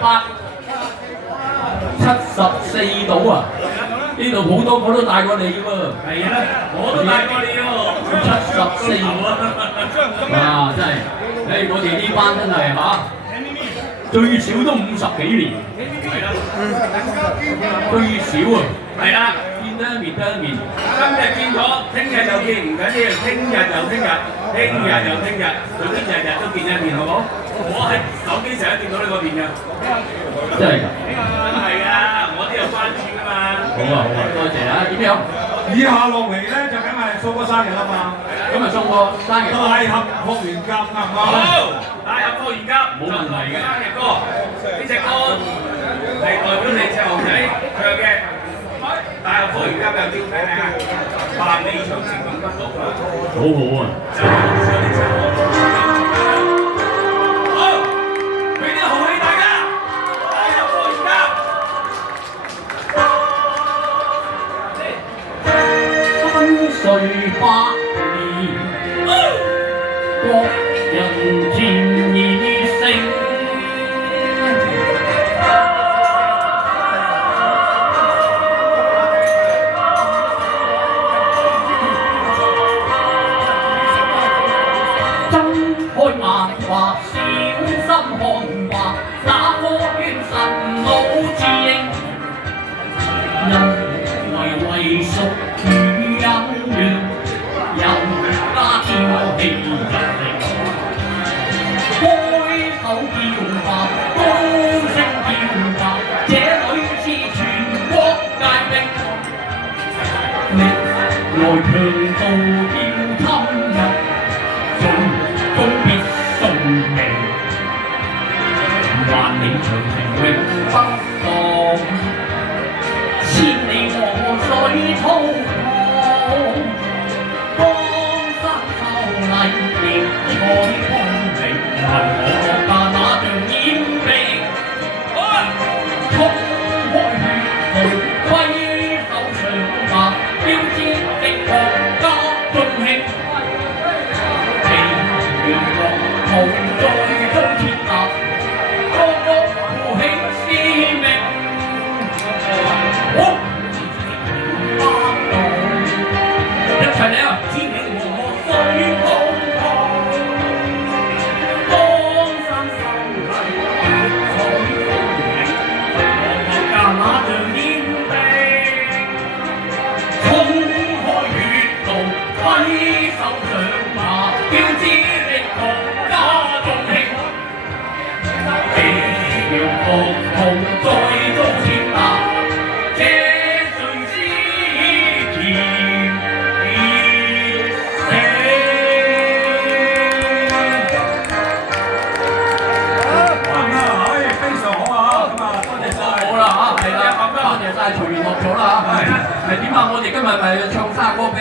74度啊！呢度好多我都大過你喎。係啊，我都大過你喎。74哇！真係，我哋呢班真係最少都50幾年。係啦，最少啊！係啦。見得一面得一面。今日見咗，聽日就見，唔緊要，聽日就聽日，聽日就聽日，總之日日都見一面，好冇？我喺手機成日見到呢個面㗎。真係㗎。真係㗎，我都有關注㗎嘛。好啊好啊，多謝啊！點樣？以下落嚟咧就梗係蘇哥生日啦嘛。咁啊，送個生日。大俠學完甲啱唔啱？好，大俠學完甲冇問題嘅。生日歌，呢隻歌係代表你隻牛仔唱嘅。大俠學完甲又叫咩名啊？萬里長城永不倒啊！好好啊！就係上呢隻歌。好，俾啲豪氣大家！大俠學完甲。三歲百年，國人漸已成。睜開眼話，小心看話，那個冤神老自認，因為屬於恩怨，有家挑起入力，開口叫話，高聲叫話，這裏是全國大兵，歷來強盜要侵入。終必送命，萬里長城永不倒，千里河水滔滔，江山秀麗，烈彩功名，問我國家那像掩蔽，衝開血路，揮手上馬，標誌的國家中興。無在中設立，個個負起使命。好，一齊嚟啊！千里河水滔滔，江山秀麗，烈彩功名，我國家那像掩蔽，衝開血路，揮手上馬，標誌的國。國號再遭踐踏，這誰知甜熱死？啱啦，非常好啊！咁啊，多謝晒。好啦嚇，係啦，多謝晒隨緣樂咗啦嚇。係點啊？我哋今日咪唱生歌俾